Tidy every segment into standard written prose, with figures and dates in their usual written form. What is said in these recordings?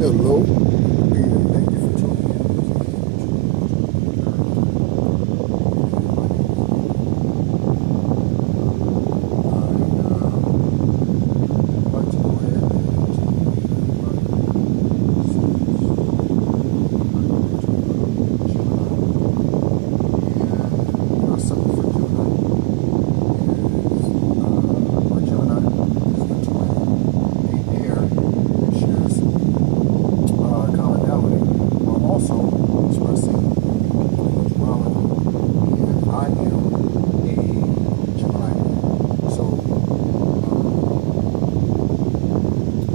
Hello. Thank you for tuning in. I'd like to go ahead and Gemini. And something for Gemini is Gemini is the twin, a pair that shares commonality while also expressing individuality. And I am a Gemini. So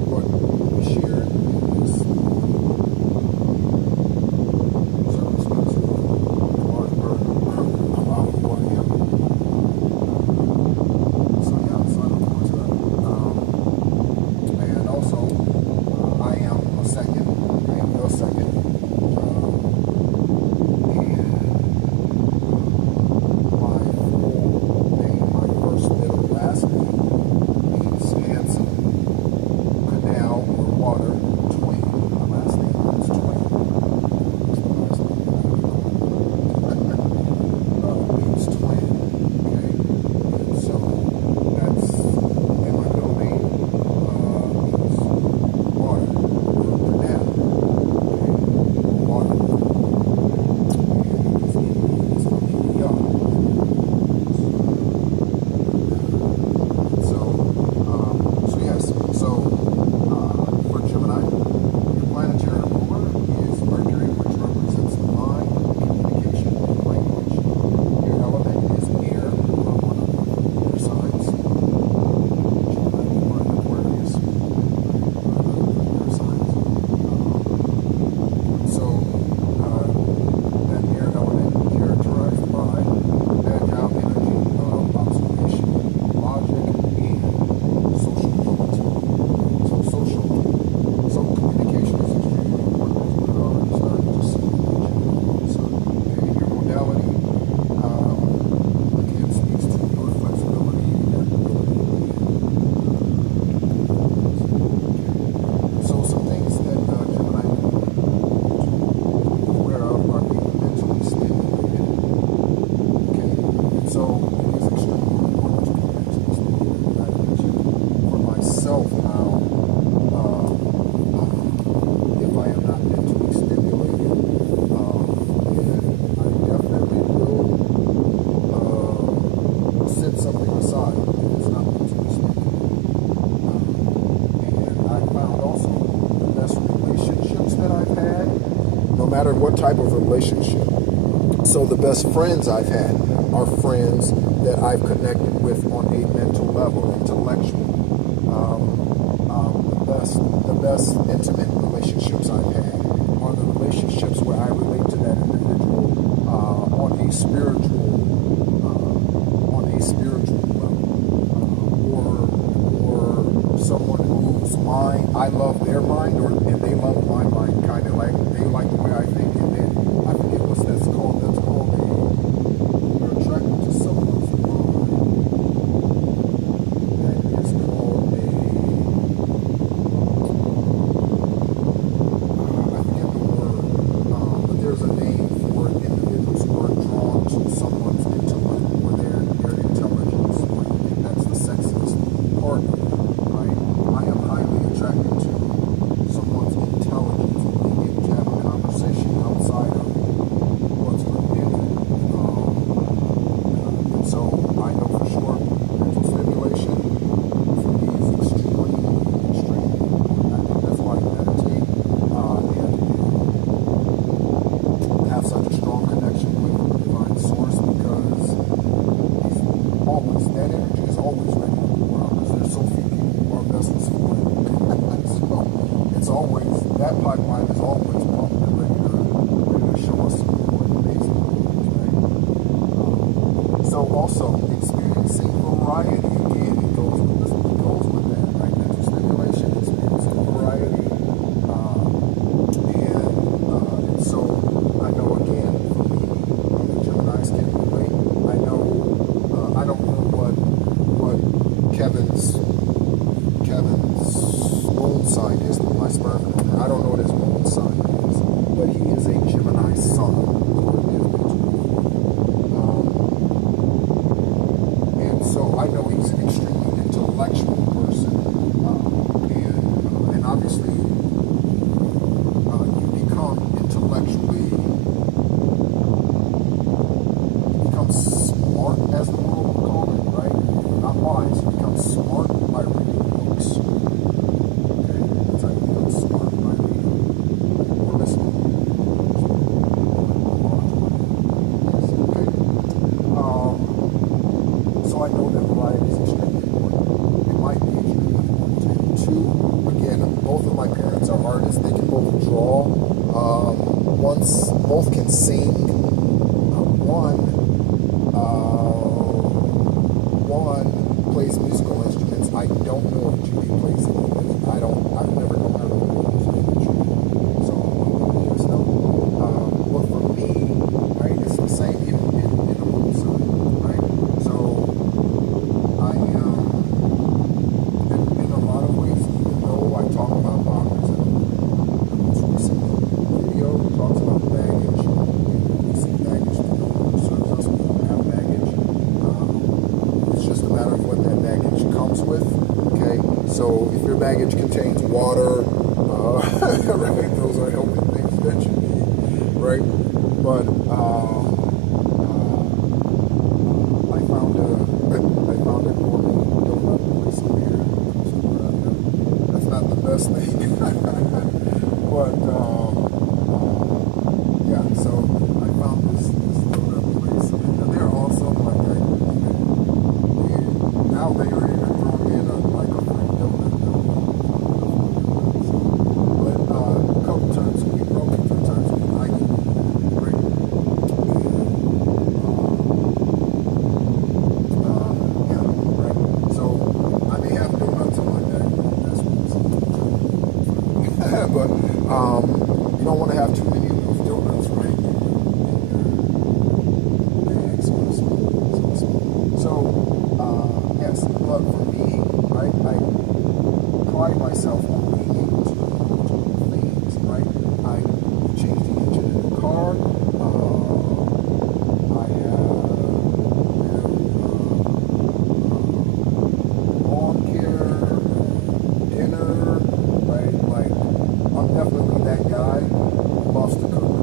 what we shared is circumstances, a large burden about who I am. So yeah, so I look forward to that. And also, I am a second. I am the second. And my full name, my first, middle, last name means handsome, canal or water, twin. My last name is twin. That's the last name means twin. Okay. And so that's, and my middle name means water or canal. Water. And it's from PER. So yes. So for Gemini, your planetary ruler is Mercury, which represents the mind, communication, and language. Your element is air, one of your signs. Gemini, one of Aquarius, your signs. So that air element characterized by agile energy, observation, logic, and social ability. So communication is extremely important, as we're already starting to see in the Gemini. And your modality, again, speaks to your flexibility, adaptability, and so some things that Gemini aware of are being mentally stimulated. Okay, and so it is extremely important to be mentally stimulated. I mentioned for myself now, if I am not mentally stimulated, then I definitely will set something aside if it's not mentally stimulated. And I found also the best relationships that I've had, no matter what type of relationship. So the best friends I've had are friends that I've connected with on a mental level, intellectual. The best intimate relationships I've had are the relationships where I relate to that individual on a spiritual level, or someone whose mind, I love their mind, and they love my mind, kind of like they like the way I think, and then I forget what that's called. That's called you're attracted to someone's mind. That is called I forget the word, but there's a name for individuals who are drawn to someone's intellect or their intelligence. Like, that's the sexiest part of it, right? I am highly attracted to someone's intelligence, being able to have a conversation outside of what's within. And so I know for sure mental stimulation for me is extremely important. I think that's why I meditate and have such a strong connection with the divine source, because that energy is always ready to move around, because there's so few people who are vessels for it. So it's always, that pipeline is always pumped and ready to show us some important amazing things, right? So also experiencing variety, again, it goes with that, right? Mental stimulation, experiencing variety, and so I know, again, for me, the Geminis can relate. I know I don't know what Kevin's moon sign is, my sperm donor. I don't know what both draw. Once both can sing. One plays musical instruments. I don't know if Judy plays any. I've never known her to play an instrument. So just know. But for me, right, it's the same even in the moon side, right? So I in a lot of ways, even though I talk about boundaries in the most recent video, talks about baggage and releasing baggage serves us. We don't have baggage. It's just a matter of what that baggage comes with. Okay, so if your baggage contains water, right, those are healthy things that you need, right? But I found a gourmet donut place over here. That's not the best thing, but yeah. So I found this donut place, and they're awesome. Like now they are even throwing in a free donut. But a couple times a week, probably 3 times a week, I get great. Yeah, right. So I may have donuts on my bag. That's what I'm saying. But you don't want to have too many of those donuts, right? So yes, but for me, right, I pride myself on being able to do things, right? I changed the engine in the car. I have lawn care, dinner, right? Like, I'm definitely that guy who loves to cook.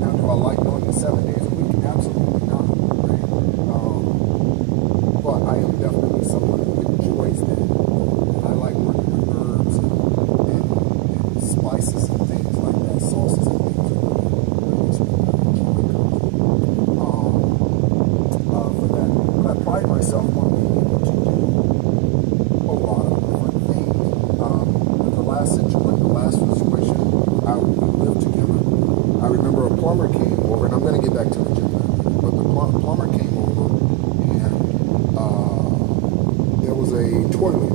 Now, do I like doing it 7 days a week? Absolutely not, right? But I am definitely someone who enjoys that. I like working with herbs and spices and things like that, sauces and things. For that. But I pride myself on being able to do a lot of different things. With the last situation, we lived together. I remember a plumber came over, and I'm going to get back to the gym, but the plumber came over, and there was a toilet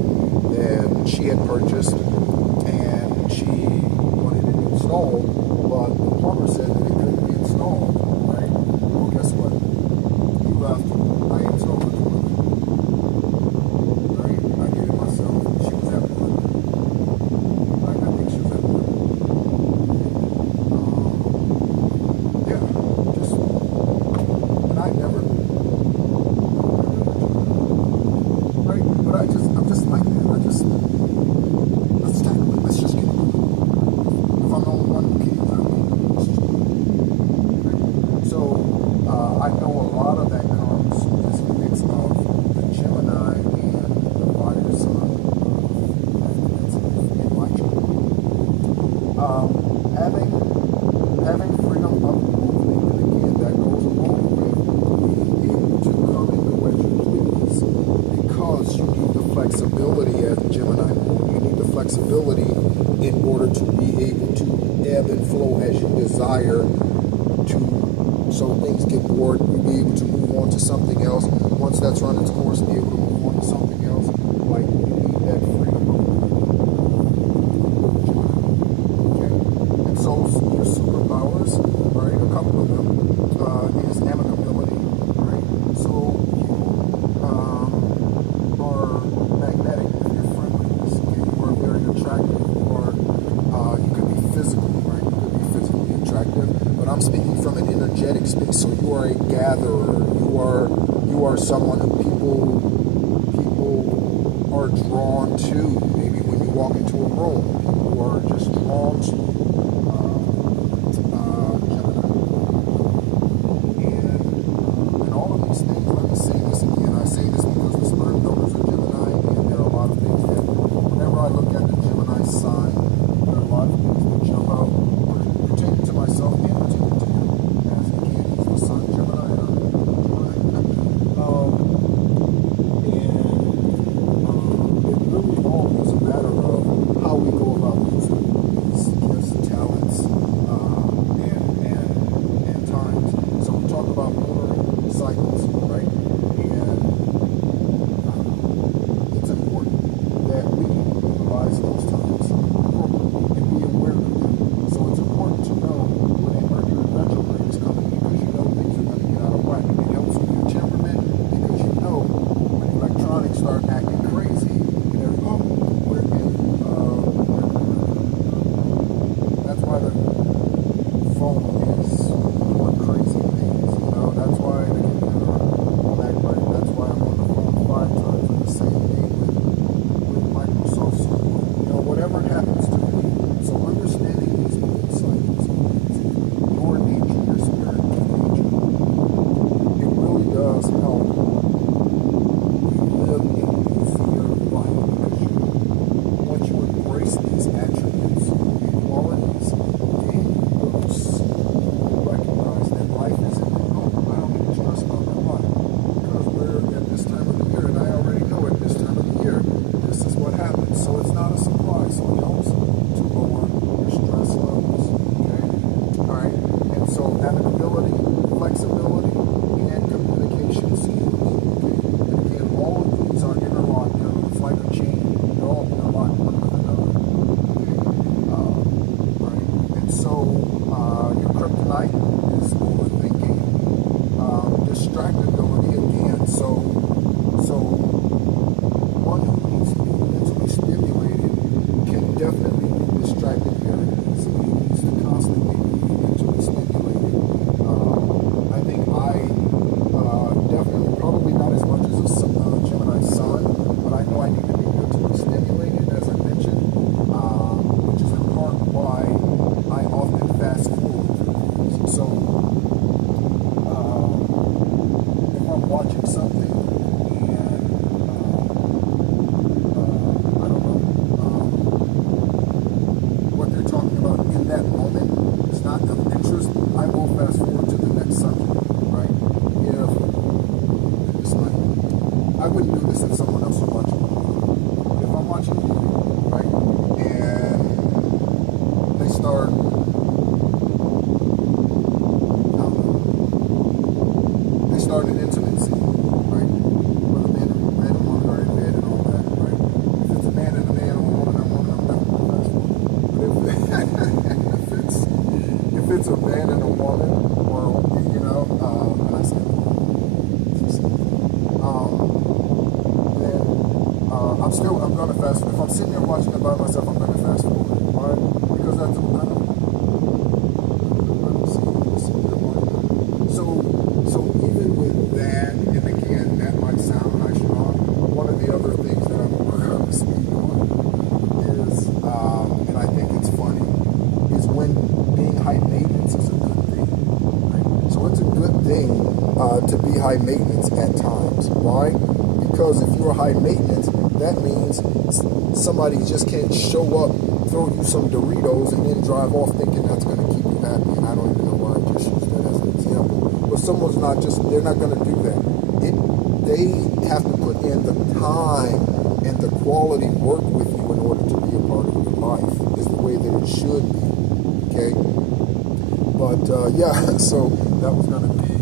that she had purchased, and she wanted it installed, but the plumber said that it couldn't be installed, right? Well, guess what? He left. I installed the toilet, right? I did it myself. She was at work. I think she was at work. Yeah, just, and I never, right? But I'm just like that. Let's tackle it. Let's just get it. If I'm the only one who cares, let's just do it. Right? So I know a lot of that comes as a mix of the Gemini and the fire sign in my chart. Having freedom of movement, and again, that goes along with being able to come and go as you please, because you need the flexibility as Gemini moon. You need the flexibility in order to be able to ebb and flow as you desire to. So things get bored, you'll be able to move on to something else. Once that's run its course, be able to move on to something else. Like, you need that freedom of movement. Okay? And so your superpowers, right, a couple of them, is amicability, right? So you are magnetic with your friendliness. Okay? You are very attractive, or you could be physically, right? You could be physically attractive. But I'm speaking from an energetic space. So you are a gatherer. You are someone who people are drawn to. Maybe when you walk into a room, people are just drawn to Gemini. And all of these things, let me say this again. I say this because the sperm donors are Gemini, and there are a lot of things that, whenever I look at the Gemini sign, there are a lot of things that jump out pertaining to myself and pertaining to him. As again, he's the sun Gemini, and I'm Gemini. It really all is a matter of how we go about using these gifts Gemini is overthinking, distractibility again. So one who needs to be mentally stimulated can definitely be distracted very easily. He needs to constantly be mentally stimulated. I think I definitely, probably not as much as a Gemini sun, but I know I need to be mentally stimulated, as I mentioned, which is in part why I often fast forward through things. So if I'm watching something and I don't know what they're talking about in that moment is not of interest, I will fast forward to the next subject, right? If it's like, I wouldn't do this if someone else was watching me. But if I'm watching you, right, and they start, they start an intimacy, right? Where the man and woman are in bed and all that, right? If it's a man and a man or a woman and a woman, I'm definitely fast forward. But if it's a man and a woman, or you know, and I say, then I'm gonna fast forward. If I'm sitting there watching it by myself, I'm gonna fast forward, right? Because that's so even with that, and again, that might sound high strong, but one of the other things that I'm going to speak on is, and I think it's funny, is when being high maintenance is a good thing, right? So it's a good thing to be high maintenance at times. Why? Because if you're high maintenance, that means somebody just can't show up, throw you some Doritos, and then drive off thinking that's going to keep you happy. And I don't even know why I just use that as an example. But someone's not just, they're not going to do that. They have to put in the time and the quality work with you in order to be a part of your life, is the way that it should be. Okay? But yeah, so that was going to be,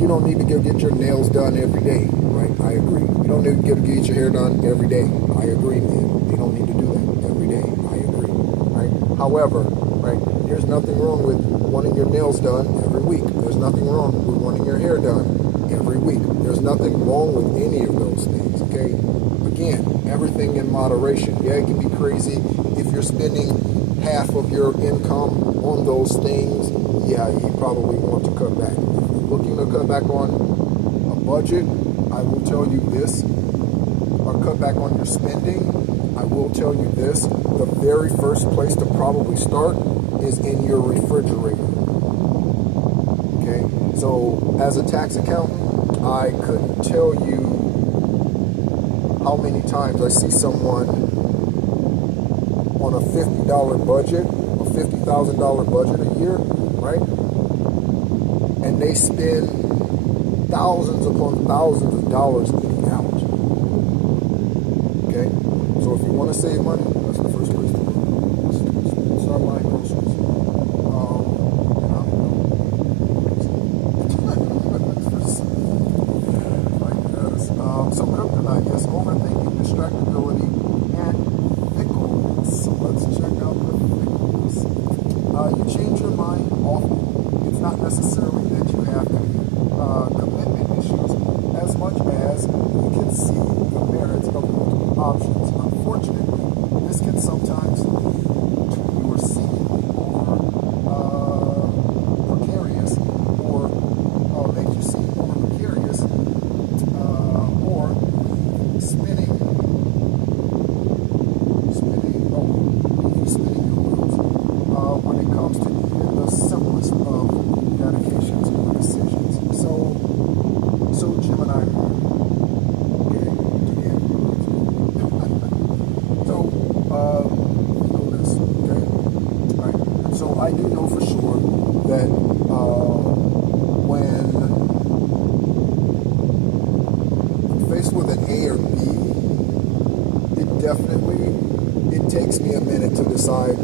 you don't need to go get your nails done every day, right? I agree. You don't need to get your hair done every day. I agree, man. You don't need to do that every day. I agree, right? However, right, there's nothing wrong with wanting your nails done every week. There's nothing wrong with wanting your hair done every week. There's nothing wrong with any of those things, okay? Again, everything in moderation. Yeah, it can be crazy if you're spending half of your income on those things. Yeah, you probably want to cut back. Looking to cut back on a budget, I will tell you this, or cut back on your spending, I will tell you this, the very first place to probably start is in your refrigerator. Okay, so as a tax accountant, I couldn't tell you how many times I see someone on a $50 budget, a $50,000 budget a year, right? And they spend thousands upon thousands of dollars eating out. Okay? So if you want to save money, that's the first place to go. Start buying groceries. So kryptonite, yes, overthinking, distractibility, and fickleness. So let's check out the fickleness. You change your mind often. It's not necessarily that you have to commitment issues as much as you can see the merits of multiple options. Unfortunately, this can sometimes lead to your seeing over precarious, or make you seem over precarious, or spinning your wheels when it comes to even the simplest of dedications or decisions. So Gemini, okay, notice, okay, right. So I do know for sure that when faced with an A or B, it takes me a minute to decide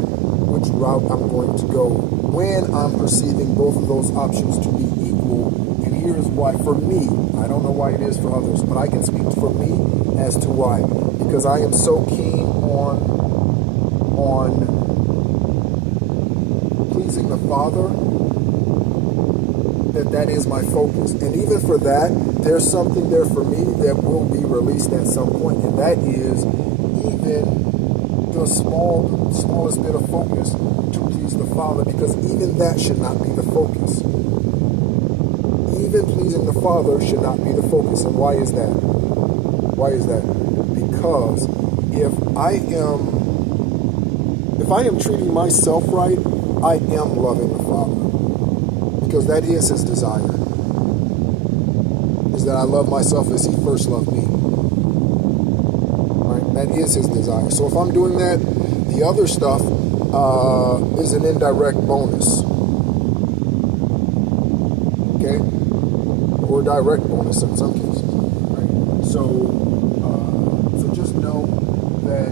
which route I'm going to go when I'm perceiving both of those options to be equal. And here's why. For me, I don't know why it is for others, but I can speak for me as to why. Because I am so keen on pleasing the Father that is my focus. And even for that, there's something there for me that will be released at some point, and that is even the smallest bit of focus to please the Father, because even that should not be the focus. Even pleasing the Father should not be the focus. And why is that? Why is that? Because if I am treating myself right, I am loving the Father. Because that is his desire. Is that I love myself as he first loved me. Right? That is his desire. So if I'm doing that, the other stuff is an indirect bonus. Okay? Or direct bonus in some cases. Right? So just know that,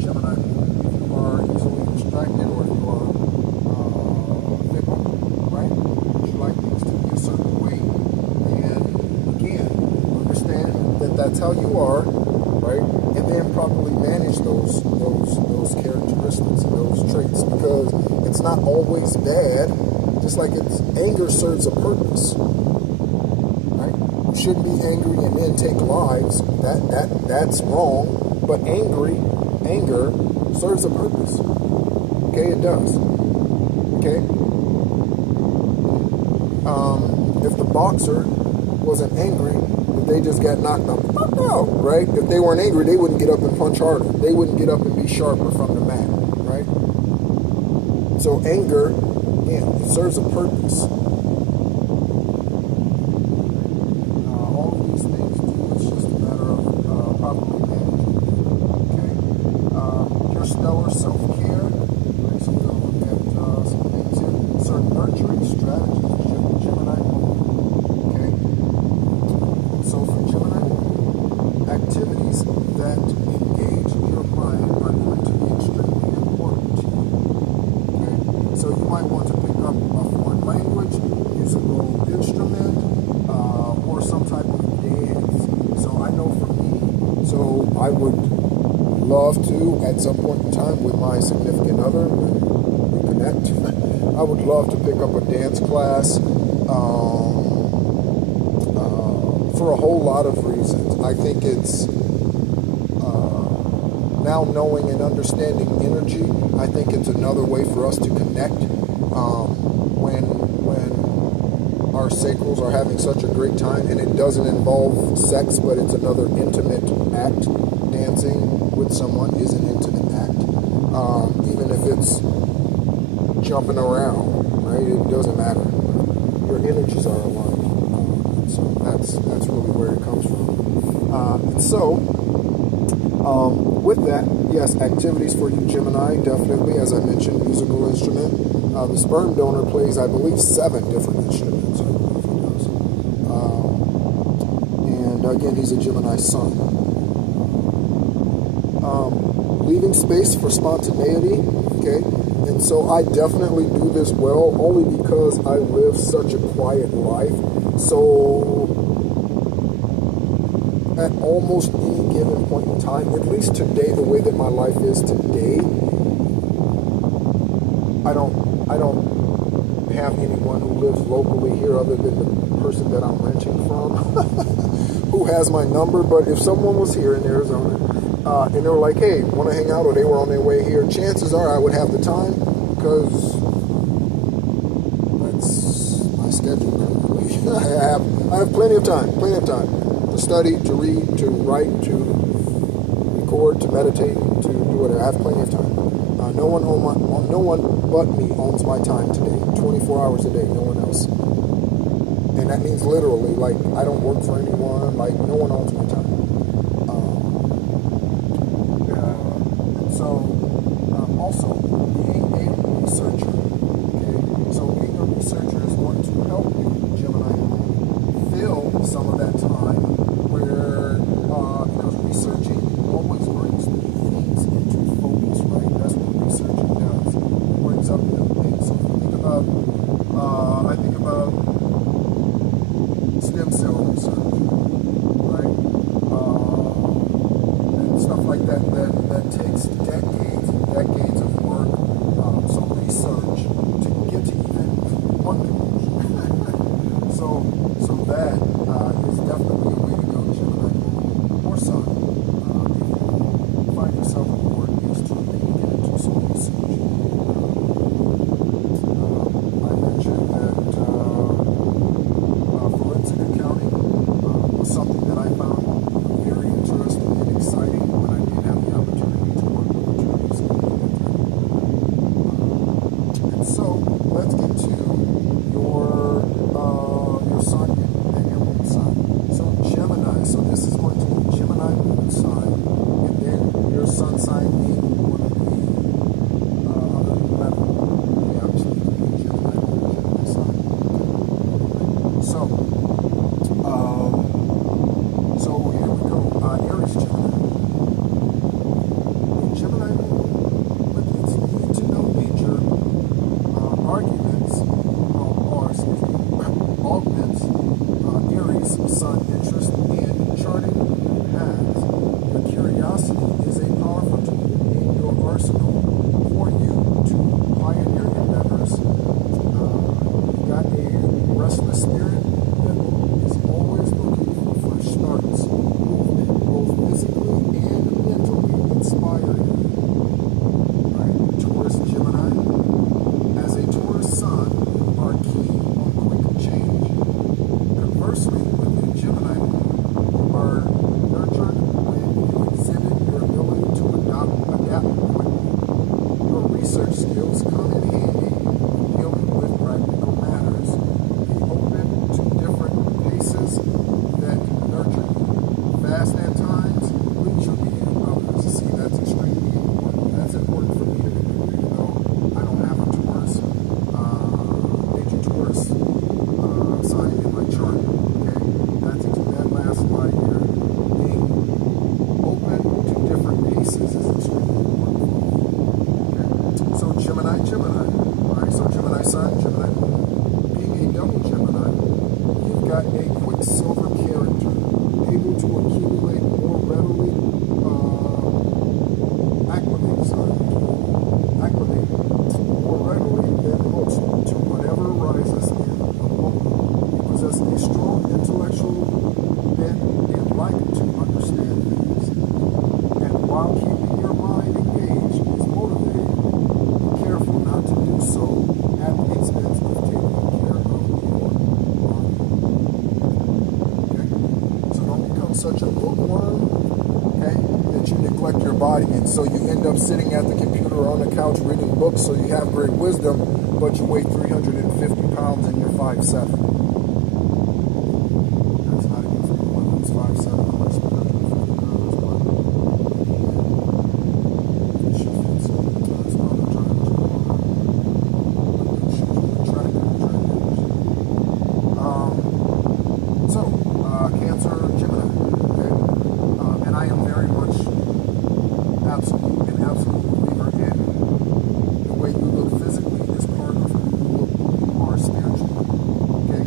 Gemini, if you are easily distracted, or if you are fickle, right? You like things to be a certain way. And again, understand that that's how you are, right? And then properly manage those characteristics and those traits, because it's not always bad. Just like anger serves a purpose, right? You shouldn't be angry and then take lives. That's wrong. But anger serves a purpose. Okay, it does. Okay. If the boxer wasn't angry, if they just got knocked out, right? If they weren't angry, they wouldn't get up and punch harder. They wouldn't get up and be sharper from the mat, right? So anger, yeah, it serves a purpose. All of these things do. It's just a matter of properly managing. Okay. Your stellar self-care. Right, so we're going to look at some things here. Certain nurturing strategies. Gemini. Okay. So for Gemini, activities that engage your mind are going to be extremely important to you. Okay. So you might want to pick up a foreign language, musical instrument, or some type of dance. So I know for me, so I would love to, at some point in time with my significant other, when we connect, I would love to pick up a dance class for a whole lot of reasons. I think it's now knowing and understanding energy, I think it's another way for us to connect when our sacrals are having such a great time, and it doesn't involve sex, but it's another intimate act. Dancing with someone is an intimate act, even if it's jumping around, right? It doesn't matter. Your energies are aligned, so that's really where it comes from. With that, yes, activities for you, Gemini, definitely. As I mentioned, musical instrument. The sperm donor plays, I believe, 7 different instruments. I believe he does. And again, he's a Gemini sun. Leaving space for spontaneity, okay? And so I definitely do this well, only because I live such a quiet life. So at almost any given point in time, at least today, the way that my life is today, I don't have anyone who lives locally here other than the person that I'm renting from who has my number. But if someone was here in Arizona and they were like, hey, want to hang out, or they were on their way here, chances are I would have the time, because that's my schedule currently. I have plenty of time to study, to read, to write, to record, to meditate, to do whatever. I have plenty of time. No one but me owns my time today. 24 hours a day, no one else. And that means literally, like, I don't work for anyone. Like, no one owns my time. Also, being a researcher. Okay, so being a researcher is going to help you, Gemini, fill some of that time where, because researching always brings the things into focus, right? That's what researching does. brings up new things. So if you think about, I think about stem cell research, right? And stuff like that, that takes decades and decades of work, some research to get to even one conclusion. so that is definitely a way to go, Gemini or Sun. If you find yourself aboard, is to maybe get into some research. I mentioned that forensic accounting was something that I found very interesting and exciting when I did have the opportunity to work with attorneys. And so let's get to your sun and your moon sign. So Gemini, so this is going to be Gemini moon sign, and then your sun sign being one of the 11. We actually do Gemini sign. So here we go. Aries Gemini. In Gemini moon, with its need to know nature, arguments, augments Aries sun interest in charting paths. Your curiosity is a powerful tool in your arsenal for you to pioneer endeavors. You got a restless spirit that is always looking for fresh starts, movement, both physically and mentally inspiring. Right? Taurus Gemini. As a Taurus sun, you are keen on quick change. Conversely, with a Gemini moon, you are nurtured when you exhibit your ability to adapt quickly. Your research skills come in handy when dealing with practical matters. Be open to different paces that nurture you. Fast at times, leisurely in others. See, that's extremely important. That's important for me to do, even though I don't have a Taurus, major Taurus sign in my chart. Okay, that last slide here. Being open to different paces is extremely important. Okay, so Gemini. All right, so Gemini Sun, Gemini Moon. Being a double Gemini, you've got a quicksilver character, able to accumulate more readily, acclimate more readily than most to whatever arises in the moment. You possess a strong intellectual bent and like to understand things. And while keeping your mind engaged is motivating, be careful not to do so at the expense of taking care of your body. Okay? So don't become such a bookworm, okay, that you neglect your body, and so you end up sitting at the computer or on the couch reading books, so you have great wisdom, but you weigh 350 pounds and you're 5'7". That's not against anyone who's 5'7", unless 350 pounds, but it should fit so it's not a giant it should be attractive. Cancer, Gemini, okay? And I am very much absolute believer in the way you look physically is part of who you are spiritually, okay?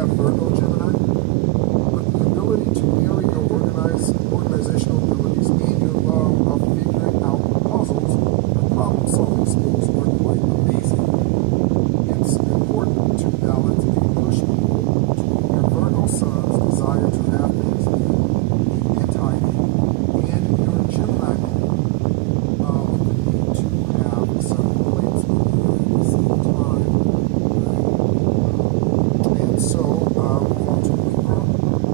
have Virgo Gemini, but the ability to marry your organizational abilities and your love of figuring out puzzles and problem-solving skills are quite amazing. It's important to balance a push-pull between your Virgo Sun's desire to have things neat and tidy and your Gemini Moon need to have several plates at the same time. And so, we're on to Libra.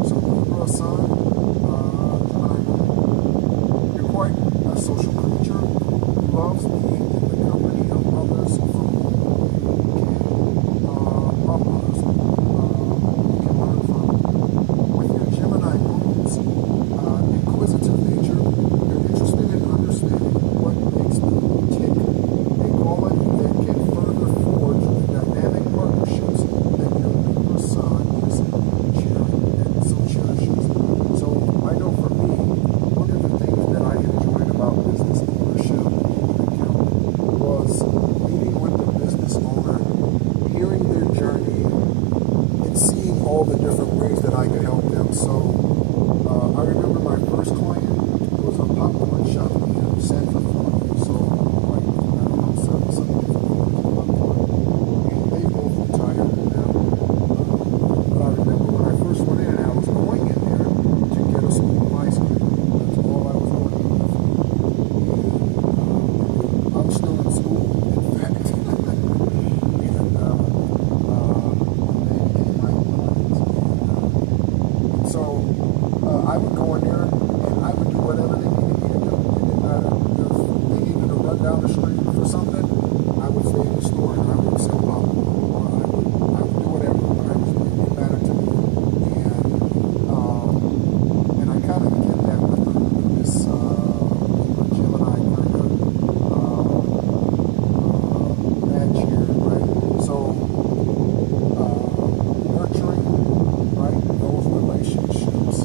So Libra Sun, you're quite a social creature who loves being in the company of others from whom you can learn from. With your Gemini moon's inquisitive nature, you're interested in understanding what makes people tick, a quality that can further forge the dynamic partnerships that your Libra Sun is sharing and so cherishes. So I know for me, one of the things that I enjoyed about business ownership was meeting with the business owner, hearing their journey, and seeing all the different ways that I could help them. So I remember my first client was a popcorn shop in Sanford, Florida. So like some different popcorn, and they both retired now. But I remember when I first went in, I was going in there to get a scoop of ice cream. That's all I was going in there for. I'm still in school, in fact. And so I would go in there and I would do whatever they needed me to do. It didn't matter. If they needed to run down the street for something, I would stay in the store and I would sell popcorn. Or I would do whatever. But it didn't matter to me. And I kind of get that with this Gemini kind of match here, right? So nurturing, right, those relationships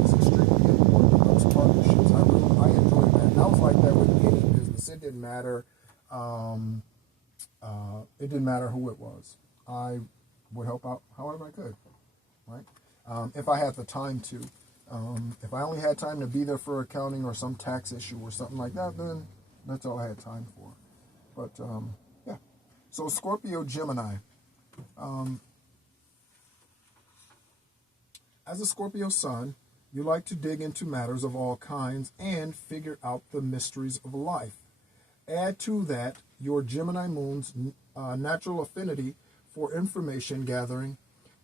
is extremely important. Those partnerships, I enjoy that. And I was like that with any business. It didn't matter. It didn't matter who it was. I would help out however I could, right? If I had the time to. If I only had time to be there for accounting or some tax issue or something like that, then that's all I had time for. But yeah. So Scorpio Gemini. As a Scorpio sun, you like to dig into matters of all kinds and figure out the mysteries of life. Add to that your Gemini moon's natural affinity for information gathering,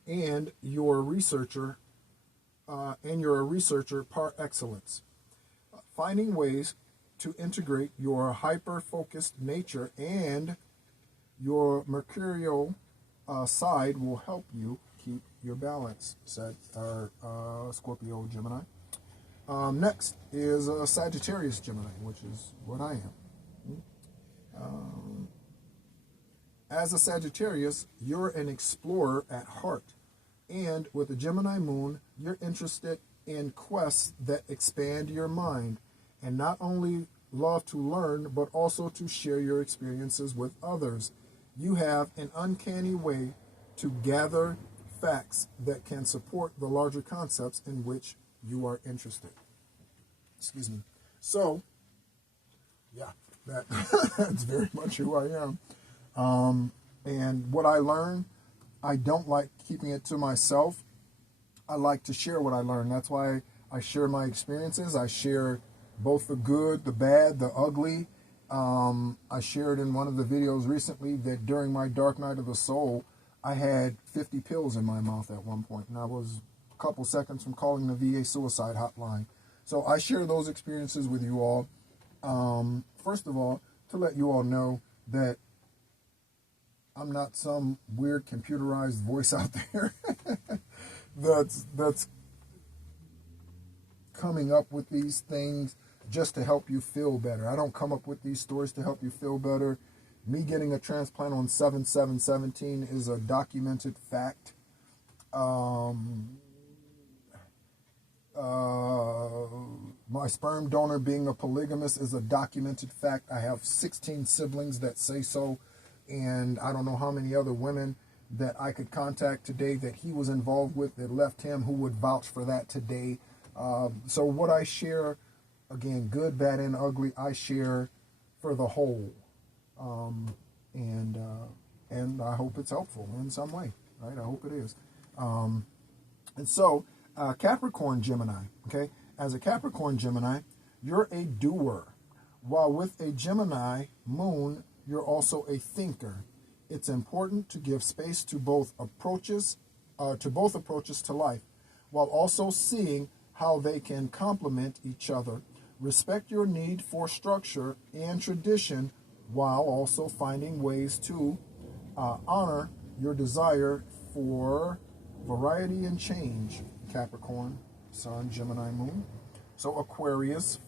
and you're a researcher par excellence. Finding ways to integrate your hyper-focused nature and your mercurial side will help you keep your balance, said our Scorpio Gemini. Next is Sagittarius Gemini, which is what I am. As a Sagittarius, you're an explorer at heart. And with the Gemini moon, you're interested in quests that expand your mind and not only love to learn, but also to share your experiences with others. You have an uncanny way to gather facts that can support the larger concepts in which you are interested. Excuse me. So, yeah, that's very much who I am. And what I learn, I don't like keeping it to myself. I like to share what I learn. That's why I share my experiences. I share both the good, the bad, the ugly. I shared in one of the videos recently that during my dark night of the soul, I had 50 pills in my mouth at one point, and I was a couple seconds from calling the VA suicide hotline. So I share those experiences with you all. First of all, to let you all know that I'm not some weird computerized voice out there that's coming up with these things just to help you feel better. I don't come up with these stories to help you feel better. Me getting a transplant on 7/7/17 is a documented fact. My sperm donor being a polygamist is a documented fact. I have 16 siblings that say so, and I don't know how many other women that I could contact today that he was involved with that left him, who would vouch for that today. So what I share, again, good, bad, and ugly, I share for the whole. And I hope it's helpful in some way, right? I hope it is. And so, Capricorn Gemini, okay? As a Capricorn Gemini, you're a doer. While with a Gemini moon, you're also a thinker. It's important to give space to both approaches to life, while also seeing how they can complement each other. Respect your need for structure and tradition, while also finding ways to honor your desire for variety and change. Capricorn, Sun, Gemini, Moon. So Aquarius,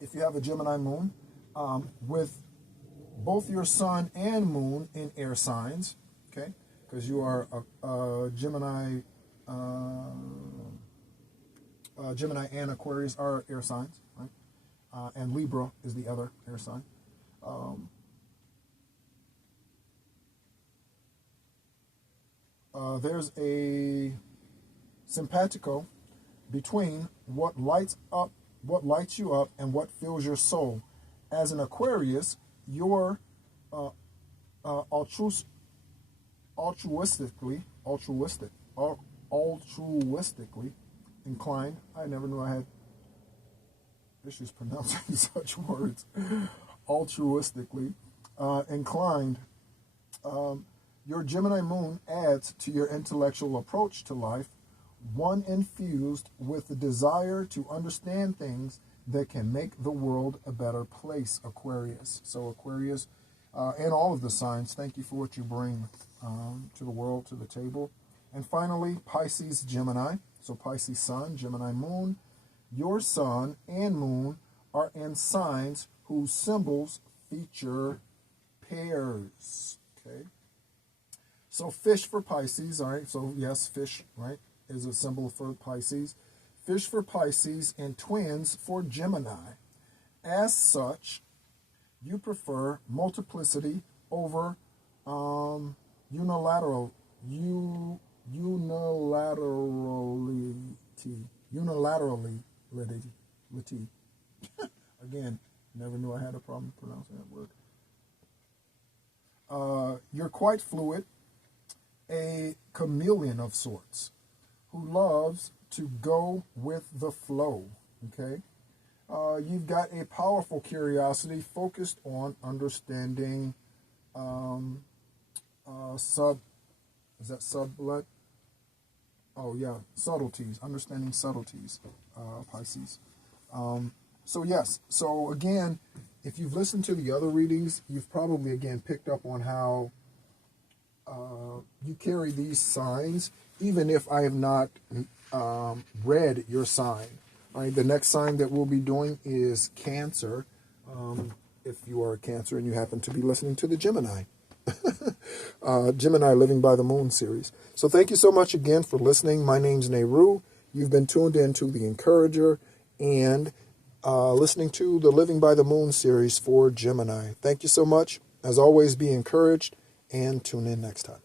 if you have a Gemini Moon, with both your Sun and Moon in air signs, okay, because you are a Gemini, Gemini and Aquarius are air signs, right? And Libra is the other air sign. There's a simpatico between what lights you up, and what fills your soul. As an Aquarius, you're altruistically inclined. I never knew I had issues pronouncing such words. Altruistically inclined. Your Gemini moon adds to your intellectual approach to life, one infused with the desire to understand things that can make the world a better place, Aquarius. So Aquarius and all of the signs, thank you for what you bring to the world, to the table. And finally, Pisces Gemini. So Pisces Sun, Gemini Moon. Your Sun and Moon are in signs whose symbols feature pairs. Okay. So fish for Pisces, all right. So yes, fish, right, is a symbol for Pisces. Fish for Pisces and twins for Gemini. As such, you prefer multiplicity over unilaterality. Again, never knew I had a problem pronouncing that word. You're quite fluid, a chameleon of sorts, who loves to go with the flow, okay? You've got a powerful curiosity focused on understanding subtleties, understanding subtleties, Pisces. So yes, so again, if you've listened to the other readings, you've probably again picked up on how you carry these signs, even if I have not read your sign. All right, the next sign that we'll be doing is Cancer. If you are a Cancer and you happen to be listening to the Gemini. Gemini Living by the Moon series. So thank you so much again for listening. My name's Nehru. You've been tuned in to The Encourager and listening to the Living by the Moon series for Gemini. Thank you so much. As always, be encouraged and tune in next time.